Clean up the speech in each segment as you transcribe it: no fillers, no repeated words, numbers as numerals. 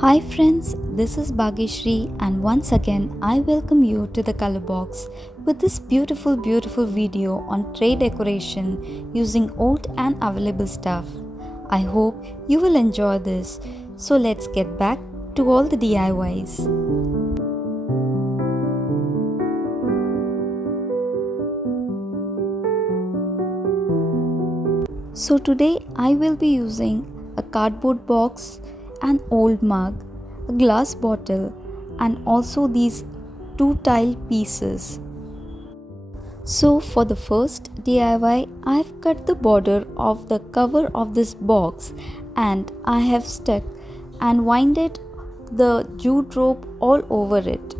Hi friends, this is Bageshri and once again I welcome you to the color box with this beautiful video on tray decoration using old and available stuff. I hope you will enjoy this. So let's get back to all the DIYs. So today I will be using a cardboard box, an old mug, a glass bottle and also these two tile pieces. So for the first DIY, I have cut the border of the cover of this box and I have stuck and winded the jute rope all over it.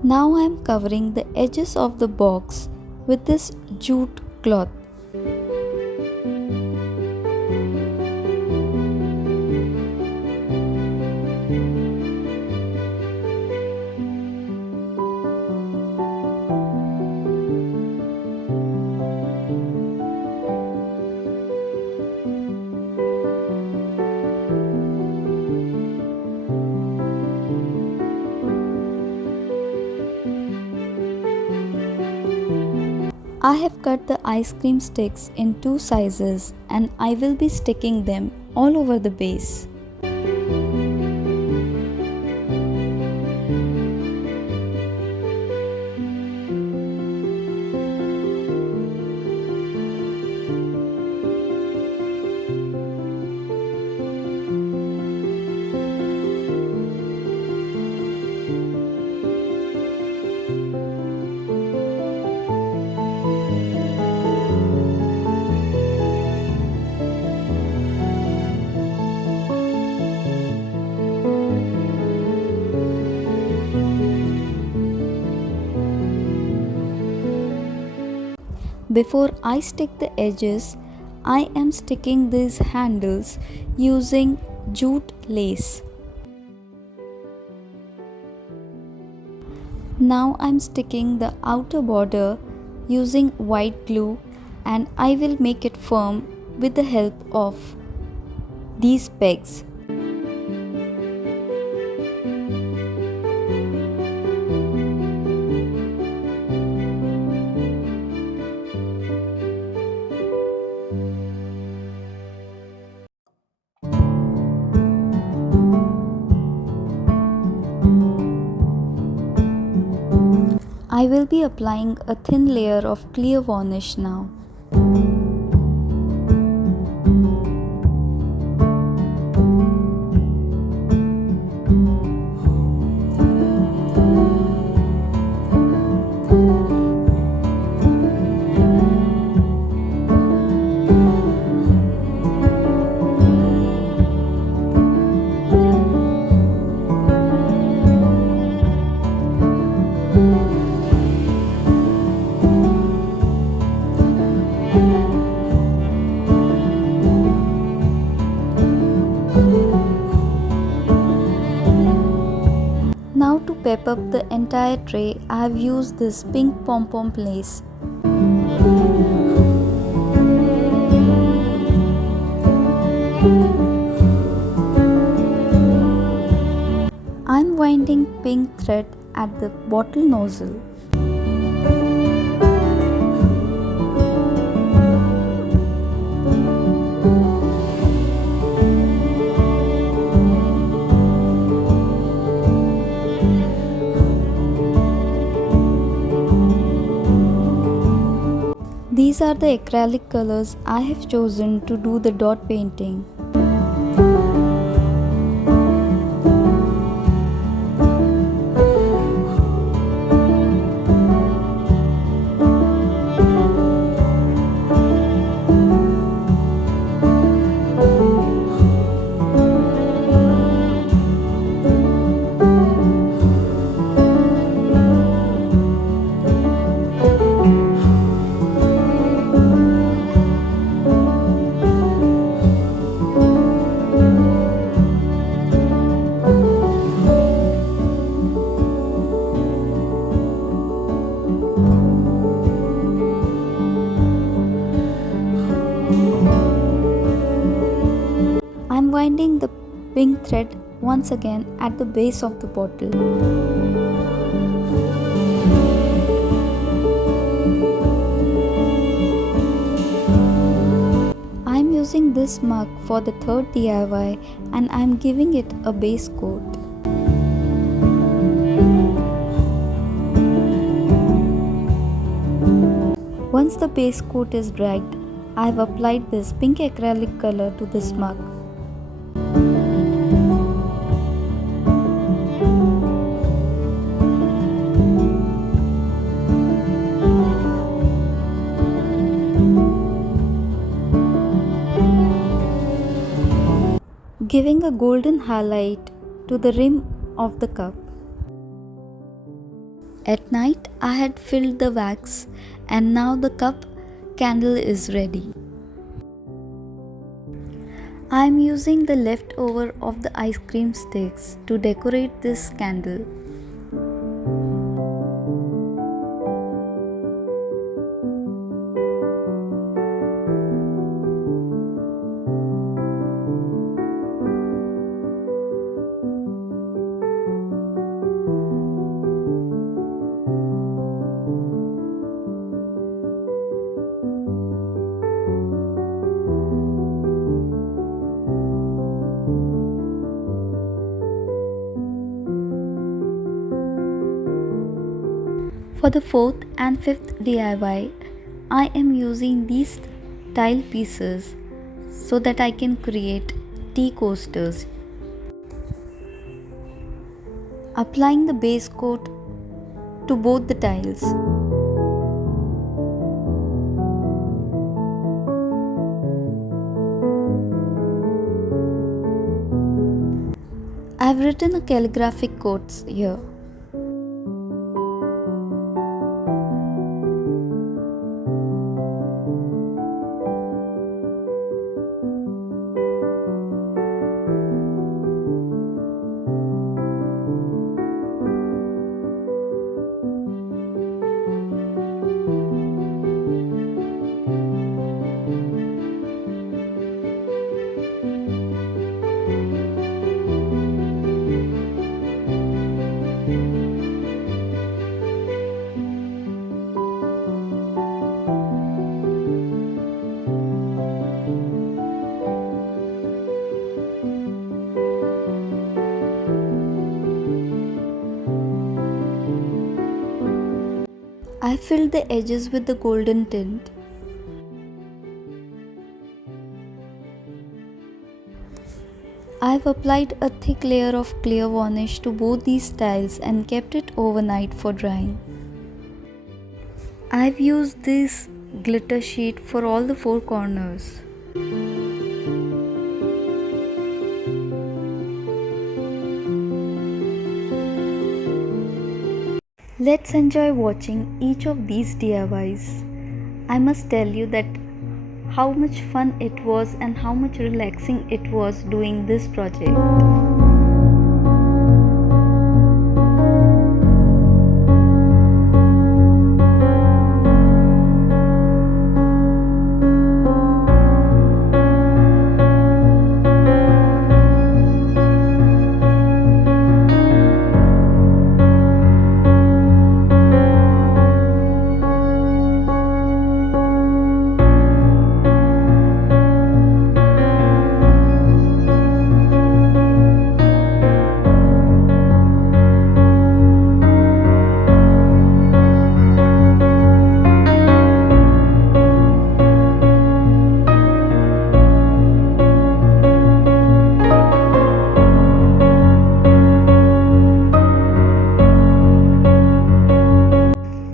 Now I am covering the edges of the box with this jute cloth. I have cut the ice cream sticks in two sizes and I will be sticking them all over the base. Before I stick the edges, I am sticking these handles using jute lace. Now I am sticking the outer border using white glue and I will make it firm with the help of these pegs. I will be applying a thin layer of clear varnish now. Now to pep up the entire tray, I have used this pink pom-pom lace. I am winding pink thread at the bottle nozzle. These are the acrylic colors I have chosen to do the dot painting. pink thread once again at the base of the bottle. I'm using this mug for the third DIY and I'm giving it a base coat. Once the base coat is dried, I have applied this pink acrylic color to this mug. Giving a golden highlight to the rim of the cup. At night, I had filled the wax and now the cup candle is ready. I am using the leftover of the ice cream sticks to decorate this candle. For the fourth and fifth DIY, I am using these tile pieces so that I can create tea coasters. Applying the base coat to both the tiles. I have written a calligraphic quotes here. I filled the edges with the golden tint. I have applied a thick layer of clear varnish to both these tiles and kept it overnight for drying. I have used this glitter sheet for all the four corners. Let's enjoy watching each of these DIYs. I must tell you that how much fun it was and how much relaxing it was doing this project.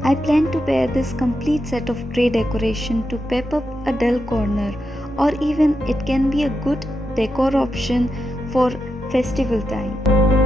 I plan to pair this complete set of tray decoration to pep up a dull corner, or even it can be a good decor option for festival time.